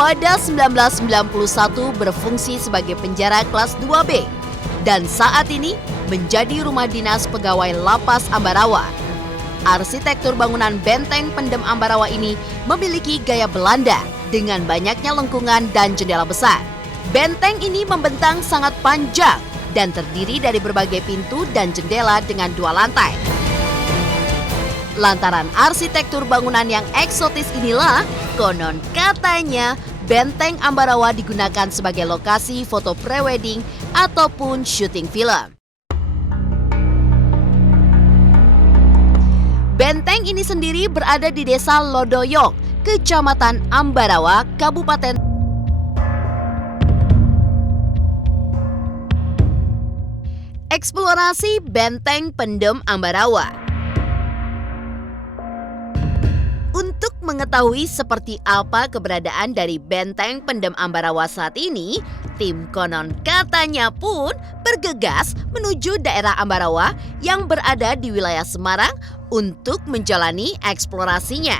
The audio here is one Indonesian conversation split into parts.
pada 1991 berfungsi sebagai penjara kelas 2B dan saat ini menjadi rumah dinas pegawai Lapas Ambarawa. Arsitektur bangunan benteng pendem Ambarawa ini memiliki gaya Belanda dengan banyaknya lengkungan dan jendela besar. Benteng ini membentang sangat panjang dan terdiri dari berbagai pintu dan jendela dengan 2 lantai. Lantaran arsitektur bangunan yang eksotis inilah, konon katanya Benteng Ambarawa digunakan sebagai lokasi foto prewedding ataupun syuting film. Benteng ini sendiri berada di Desa Lodoyong, Kecamatan Ambarawa, Kabupaten. Eksplorasi Benteng Pendem Ambarawa. Untuk mengetahui seperti apa keberadaan dari Benteng Pendem Ambarawa saat ini, tim konon katanya pun bergegas menuju daerah Ambarawa yang berada di wilayah Semarang untuk menjalani eksplorasinya.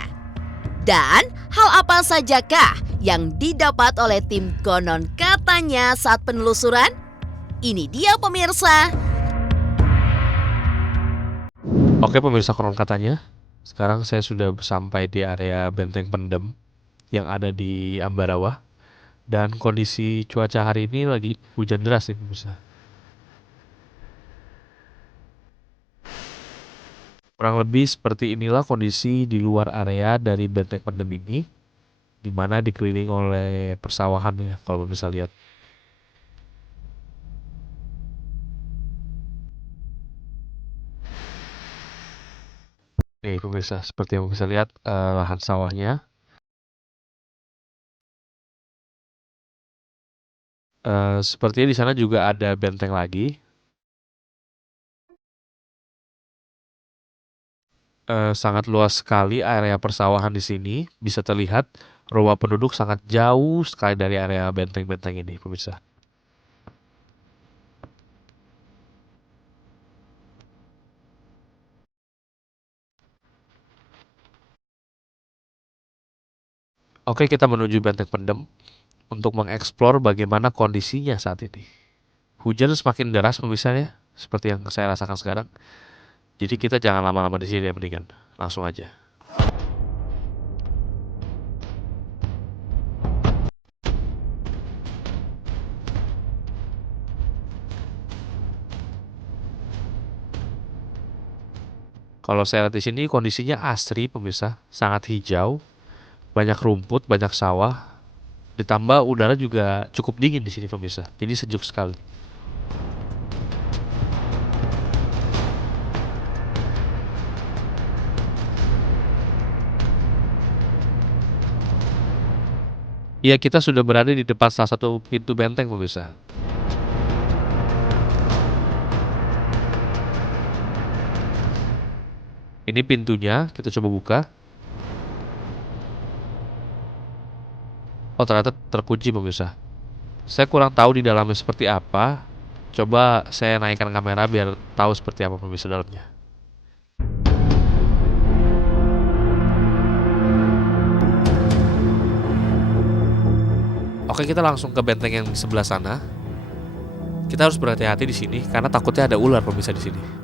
Dan hal apa sajakah yang didapat oleh tim konon katanya saat penelusuran? Ini dia pemirsa. Oke pemirsa konon katanya, sekarang saya sudah sampai di area Benteng Pendem yang ada di Ambarawa. Dan kondisi cuaca hari ini lagi hujan deras nih pemirsa. Kurang lebih seperti inilah kondisi di luar area dari Benteng Pendem ini, di mana dikelilingi oleh persawahan ya kalau bisa lihat. Nih pemirsa, seperti yang bisa lihat lahan sawahnya. Sepertinya di sana juga ada benteng lagi. Sangat luas sekali area persawahan di sini. Bisa terlihat rumah penduduk sangat jauh sekali dari area benteng-benteng ini, pemirsa. Oke, kita menuju Benteng Pendem untuk mengeksplor bagaimana kondisinya saat ini. Hujan semakin deras pemirsa ya, seperti yang saya rasakan sekarang. Jadi kita jangan lama-lama di sini ya, mendingan langsung aja. Kalau saya lihat di sini kondisinya asri pemirsa, sangat hijau, banyak rumput, banyak sawah. Ditambah udara juga cukup dingin di sini pemirsa. Jadi sejuk sekali. Ya, kita sudah berada di depan salah satu pintu benteng pemirsa. Ini pintunya, kita coba buka. Oh, ternyata terkunci pemirsa. Saya kurang tahu di dalamnya seperti apa. Coba saya naikkan kamera biar tahu seperti apa pemirsa dalamnya. Oke, kita langsung ke benteng yang di sebelah sana. Kita harus berhati-hati di sini karena takutnya ada ular pemirsa di sini.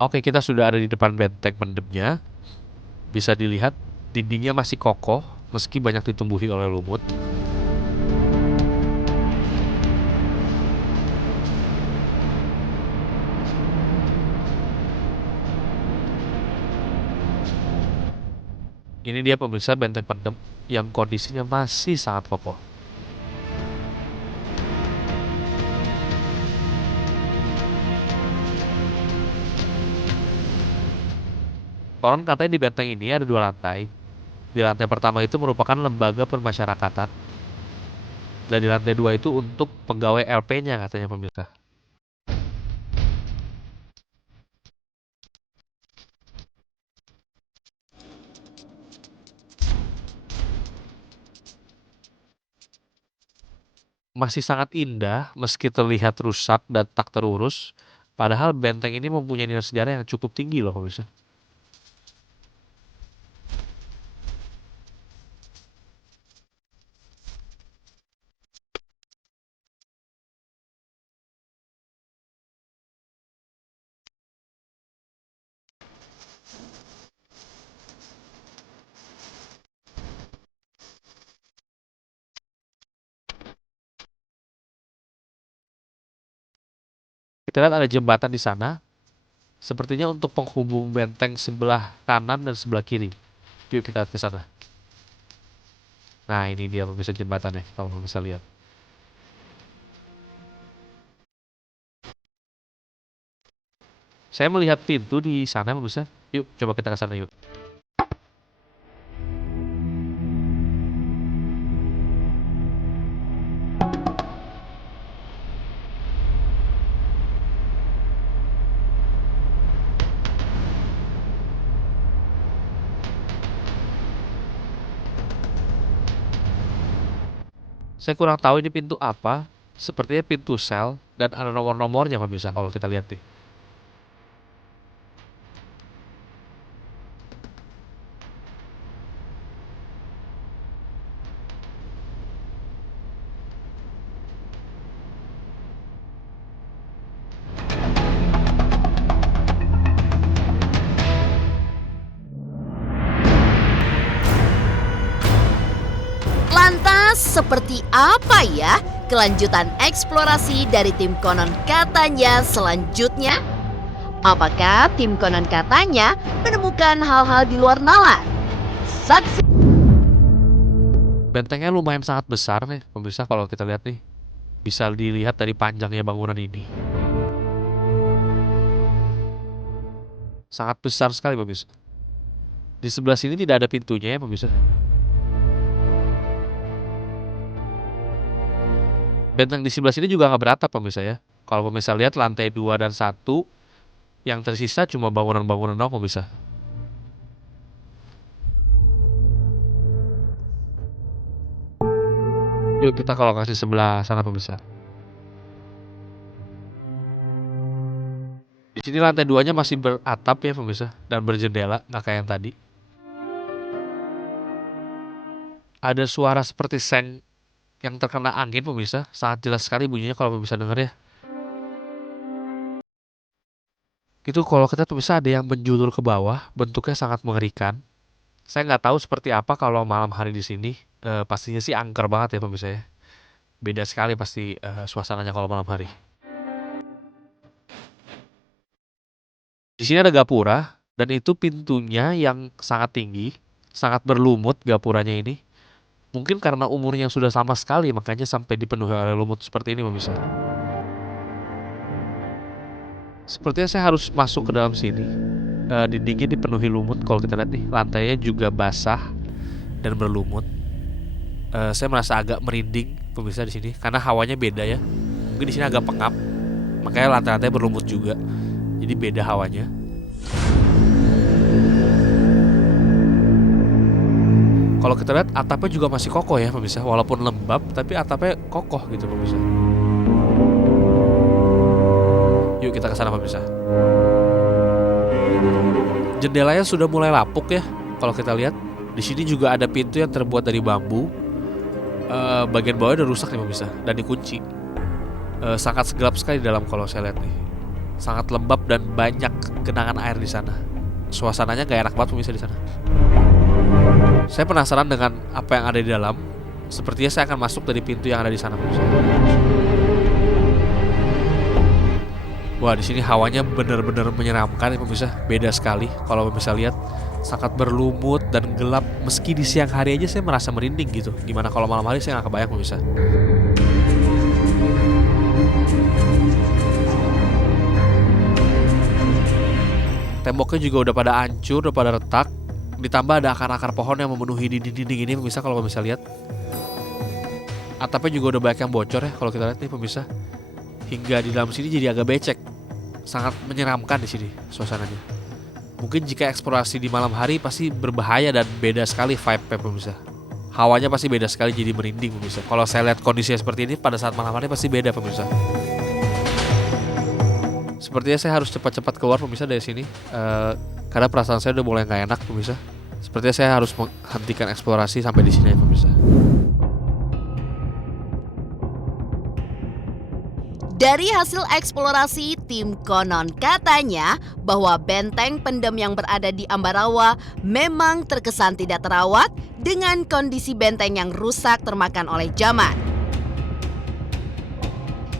Oke, kita sudah ada di depan benteng pendemnya. Bisa dilihat dindingnya masih kokoh meski banyak ditumbuhi oleh lumut. Ini dia pemirsa benteng pendem yang kondisinya masih sangat kokoh. Konon katanya di benteng ini ada 2 lantai. Di lantai pertama itu merupakan lembaga permasyarakatan. Dan di lantai 2 itu untuk pegawai LP-nya katanya pemirsa. masih sangat indah meski terlihat rusak dan tak terurus. Padahal benteng ini mempunyai nilai sejarah yang cukup tinggi loh pemirsa. Kita lihat ada jembatan di sana. Sepertinya untuk penghubung benteng sebelah kanan dan sebelah kiri. Yuk kita ke sana. Nah ini dia pemirsa jembatannya kalau bisa lihat. Saya melihat pintu di sana pemirsa. Yuk coba kita ke sana yuk. Saya kurang tahu ini pintu apa. Sepertinya pintu sel dan ada nomor-nomornya pemirsa kalau kita lihat nih. Lantas seperti apa ya kelanjutan eksplorasi dari tim konon katanya selanjutnya? Apakah tim konon katanya menemukan hal-hal di luar nalar? Saksi. Bentengnya lumayan sangat besar nih pemirsa kalau kita lihat nih. Bisa dilihat dari panjangnya bangunan ini. Sangat besar sekali pemirsa. Di sebelah sini tidak ada pintunya ya pemirsa. Benteng di sebelah sini juga nggak beratap pemirsa ya. Kalau pemirsa lihat lantai 2 dan 1, yang tersisa cuma bangunan-bangunan doang pemirsa. Yuk kita ke lokasi sebelah sana pemirsa. Di sini lantai 2-nya masih beratap ya pemirsa dan berjendela, nggak kayak yang tadi. Ada suara seperti seng yang terkena angin pemirsa, sangat jelas sekali bunyinya kalau pemirsa dengar ya. Itu kalau kita pemirsa ada yang menjulur ke bawah, bentuknya sangat mengerikan. Saya nggak tahu seperti apa kalau malam hari di sini. Pastinya sih angker banget ya pemirsa ya. Beda sekali pasti suasananya kalau malam hari. Di sini ada gapura dan itu pintunya yang sangat tinggi, sangat berlumut gapuranya ini. Mungkin karena umurnya sudah sama sekali makanya sampai dipenuhi oleh lumut seperti ini pemirsa. Sepertinya saya harus masuk ke dalam sini. Dindingnya dipenuhi lumut kalau kita lihat nih, lantainya juga basah dan berlumut. Saya merasa agak merinding pemirsa di sini karena hawanya beda ya. Mungkin di sini agak pengap, makanya lantai-lantai berlumut juga. Jadi beda hawanya. Kalau kita lihat atapnya juga masih kokoh ya pemirsa, walaupun lembab tapi atapnya kokoh gitu pemirsa. Yuk kita ke sana pemirsa. Jendelanya sudah mulai lapuk ya. Kalau kita lihat di sini juga ada pintu yang terbuat dari bambu. Bagian bawahnya udah rusak nih pemirsa dan dikunci. Sangat gelap sekali di dalam kalau saya lihat nih. Sangat lembab dan banyak genangan air di sana. Suasananya gak enak banget pemirsa di sana. Saya penasaran dengan apa yang ada di dalam. Sepertinya saya akan masuk dari pintu yang ada di sana pemirsa. Wah, di sini hawanya benar-benar menyeramkan ya pemirsa. Beda sekali kalau pemirsa lihat, sangat berlumut dan gelap. Meski di siang hari aja saya merasa merinding gitu. Gimana kalau malam hari saya nggak kebayang pemirsa. Temboknya juga udah pada hancur, udah pada retak. Ditambah ada akar-akar pohon yang memenuhi dinding-dinding ini pemirsa kalau pemirsa lihat. Atapnya juga udah banyak yang bocor ya kalau kita lihat nih pemirsa. Hingga di dalam sini jadi agak becek. Sangat menyeramkan di sini suasananya. Mungkin jika eksplorasi di malam hari pasti berbahaya dan beda sekali vibe-nya pemirsa. hawanya pasti beda sekali, jadi merinding pemirsa. Kalau saya lihat kondisinya seperti ini pada saat malam hari pasti beda pemirsa. Sepertinya saya harus cepat-cepat keluar pemirsa dari sini, karena perasaan saya udah mulai nggak enak pemirsa. Sepertinya saya harus menghentikan eksplorasi sampai di sini ya pemirsa. Dari hasil eksplorasi, tim konon katanya bahwa benteng pendem yang berada di Ambarawa memang terkesan tidak terawat dengan kondisi benteng yang rusak termakan oleh zaman.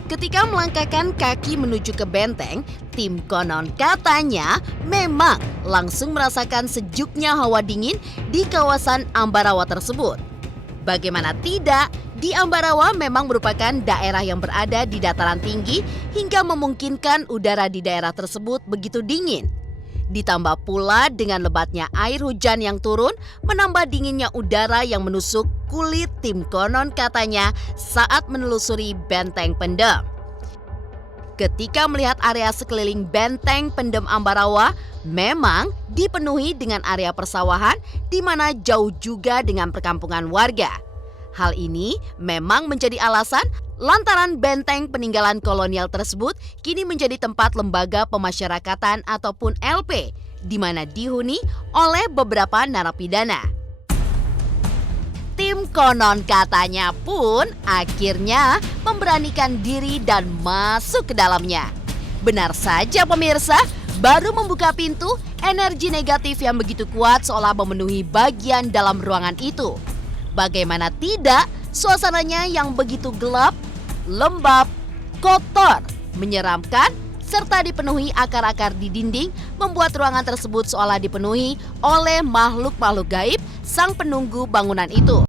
Ketika melangkahkan kaki menuju ke benteng, tim konon katanya memang langsung merasakan sejuknya hawa dingin di kawasan Ambarawa tersebut. Bagaimana tidak, di Ambarawa memang merupakan daerah yang berada di dataran tinggi hingga memungkinkan udara di daerah tersebut begitu dingin. Ditambah pula dengan lebatnya air hujan yang turun, menambah dinginnya udara yang menusuk kulit tim konon katanya saat menelusuri benteng pendem. Ketika melihat area sekeliling benteng pendem Ambarawa, memang dipenuhi dengan area persawahan di mana jauh juga dengan perkampungan warga. Hal ini memang menjadi alasan lantaran benteng peninggalan kolonial tersebut kini menjadi tempat lembaga pemasyarakatan ataupun LP, di mana dihuni oleh beberapa narapidana. Tim konon katanya pun akhirnya memberanikan diri dan masuk ke dalamnya. Benar saja pemirsa, baru membuka pintu, energi negatif yang begitu kuat seolah memenuhi bagian dalam ruangan itu. Bagaimana tidak, suasananya yang begitu gelap, lembab, kotor, menyeramkan, serta dipenuhi akar-akar di dinding membuat ruangan tersebut seolah dipenuhi oleh makhluk-makhluk gaib sang penunggu bangunan itu.